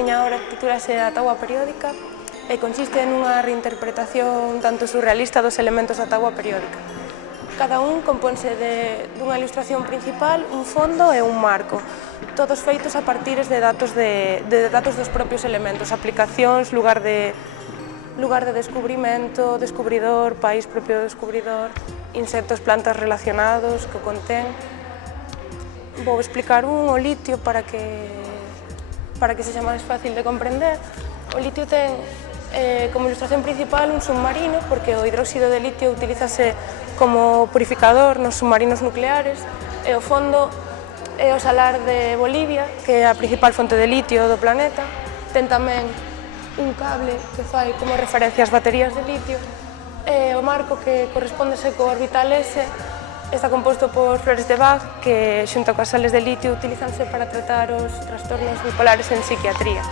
miña obra titúlase A táboa periódica e consiste nunha reinterpretación tanto surrealista dos elementos da táboa periódica. Cada un compónse dunha ilustración principal, un fondo e un marco, todos feitos a partir de datos dos propios elementos, aplicacións, lugar de descubrimento, descubridor, país propio do descubridor, insectos, plantas relacionados que o contén. Vou explicar o litio para que sexa máis fácil de comprender. O litio ten como ilustración principal un submarino, porque o hidróxido de litio utilízase como purificador nos submarinos nucleares, e o fondo é o salar de Bolivia, que é a principal fonte de litio do planeta. Ten tamén un cable que fai como referencia ás baterías de litio, e o marco, que correspóndese co orbital S, está composto por flores de Bach que, xunto coas sales de litio, utilízanse para tratar os trastornos bipolares en psiquiatría.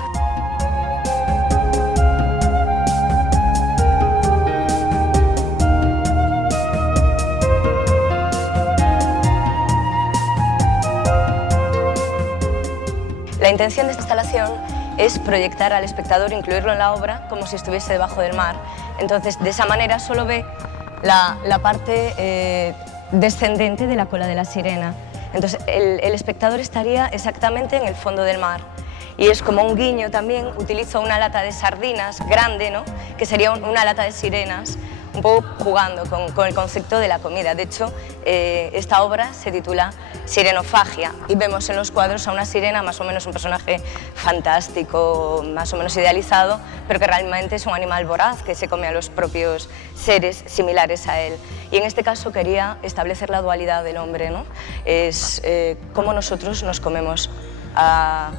La intención de esta instalación es proyectar al espectador, incluirlo en la obra como si estuviese debajo del mar. Entonces, de esa manera solo ve la parte descendente de la cola de la sirena. Entonces, el espectador estaría exactamente en el fondo del mar. Y es como un guiño también, utilizo una lata de sardinas grande, ¿no?, que sería una lata de sirenas, un poco jugando con el concepto de la comida. De hecho, esta obra se titula Sirenofagia y vemos en los cuadros a una sirena, más o menos un personaje fantástico, más o menos idealizado, pero que realmente es un animal voraz que se come a los propios seres similares a él. Y en este caso quería establecer la dualidad del hombre, ¿no? Es cómo nosotros nos comemos a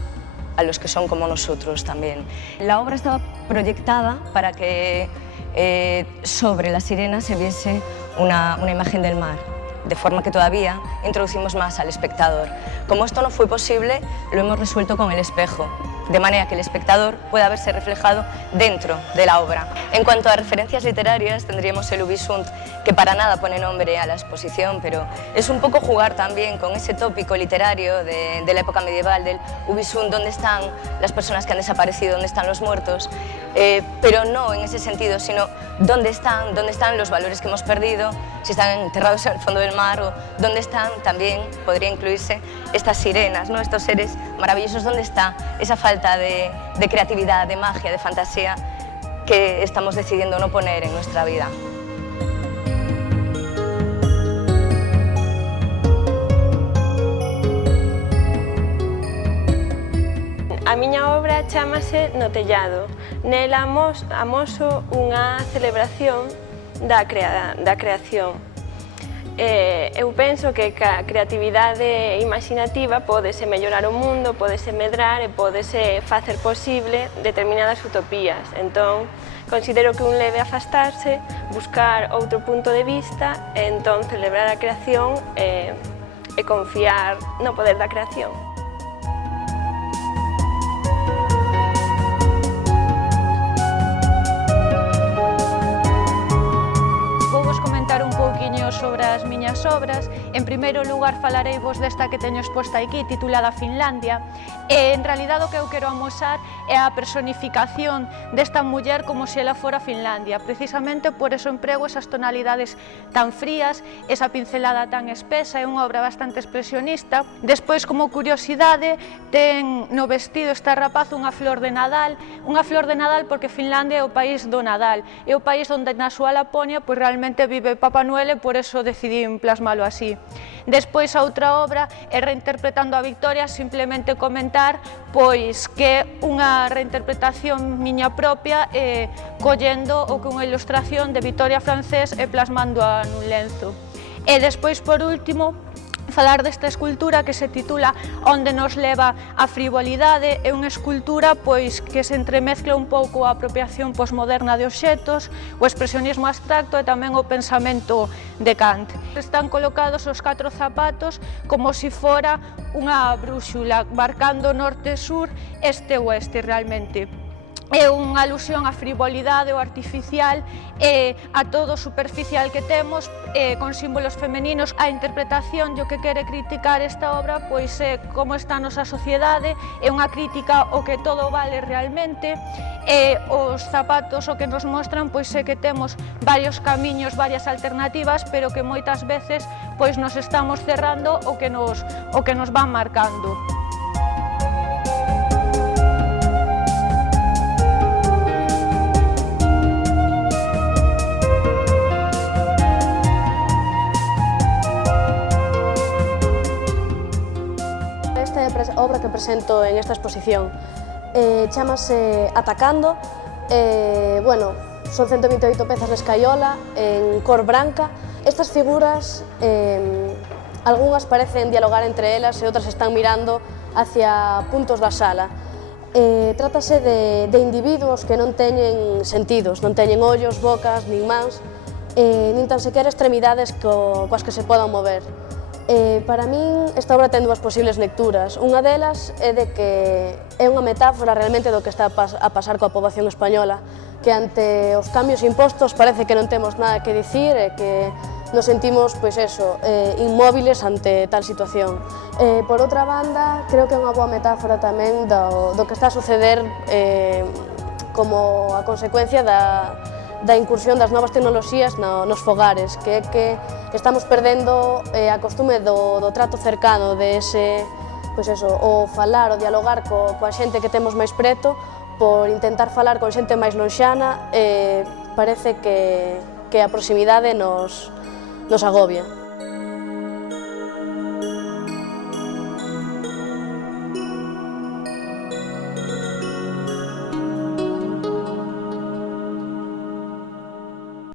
los que son como nosotros también. La obra estaba proyectada para que sobre la sirena se viese una imagen del mar, de forma que todavía introducimos más al espectador. Como esto no fue posible, lo hemos resuelto con el espejo, de manera que el espectador pueda verse reflejado dentro de la obra. En cuanto a referencias literarias, tendríamos el Ubisunt, que para nada pone nombre a la exposición, pero es un poco jugar también con ese tópico literario de la época medieval, del Ubisunt, dónde están las personas que han desaparecido, dónde están los muertos, pero no en ese sentido, sino dónde están los valores que hemos perdido, si están enterrados en el fondo del mar, o dónde están, también podría incluirse estas sirenas, ¿no?, estos seres maravillosos, dónde está esa falta de creatividad, de magia, de fantasía que estamos decidiendo no poner en nuestra vida. A miña obra chámase No tellado. Nela amoso unha celebración da creación. Eu penso que a creatividade imaginativa pódese mellorar o mundo, pódese medrar e pódese facer posible determinadas utopías. Entón, considero que un debe afastarse, buscar outro punto de vista e entón celebrar a creación e confiar no poder da creación. Un pouquiño sobre as miñas obras. En primeiro lugar falarei vos desta que teño exposta aquí, titulada Finlandia, e en realidad o que eu quero amosar é a personificación desta muller como se ela fora Finlandia. Precisamente por eso emprego esas tonalidades tan frías, esa pincelada tan espesa, é unha obra bastante expresionista. Despois, como curiosidade, ten no vestido esta rapaz unha flor de Nadal porque Finlandia é o país do Nadal, é o país onde na súa Laponia pois realmente vive Papá Noel e por eso decidí plasmalo así. Despois a outra obra é Reinterpretando a Victoria, simplemente comentar pois que unha reinterpretación miña propia collendo o que unha ilustración de Victoria francés e plasmándoa nun lenzo. E despois, por último, falar desta escultura que se titula Onde nos leva a frivolidade. É unha escultura pois que se entremezcla un pouco a apropiación posmoderna de obxetos, o expresionismo abstracto e tamén o pensamento de Kant. Están colocados os 4 zapatos como se fora unha brúxula, marcando norte-sur, este-oeste realmente. é unha alusión á frivolidade, ao artificial e a todo o superficial que temos con símbolos femeninos. A interpretación o que quere criticar esta obra pois é como está a nosa sociedade, é unha crítica ao que todo vale realmente, e os zapatos o que nos mostran pois é que temos varios camiños, varias alternativas, pero que moitas veces pois nos estamos cerrando o que nos van marcando. A obra que presento en esta exposición chamase Atacando. Bueno, son 128 pezas de escaiola en cor branca. Estas figuras, algunhas parecen dialogar entre elas e outras están mirando hacia puntos da sala. Trátase de individuos que non teñen sentidos, non teñen ollos, bocas, nin mans, nin tan sequera extremidades coas que se podan mover. Para min, esta obra ten dúas posibles lecturas. Unha delas é de que é unha metáfora realmente do que está a pasar coa poboación española, que ante os cambios impostos parece que non temos nada que dicir e que nos sentimos, pois eso, inmóviles ante tal situación. Por outra banda, creo que é unha boa metáfora tamén do que está a suceder como a consecuencia da incursión das novas tecnoloxías nos fogares, que é que estamos perdendo a costume do trato cercano, de ese, pois eso, o falar, o dialogar coa xente que temos máis preto, por intentar falar con xente máis lonxana, parece que a proximidade nos agobia.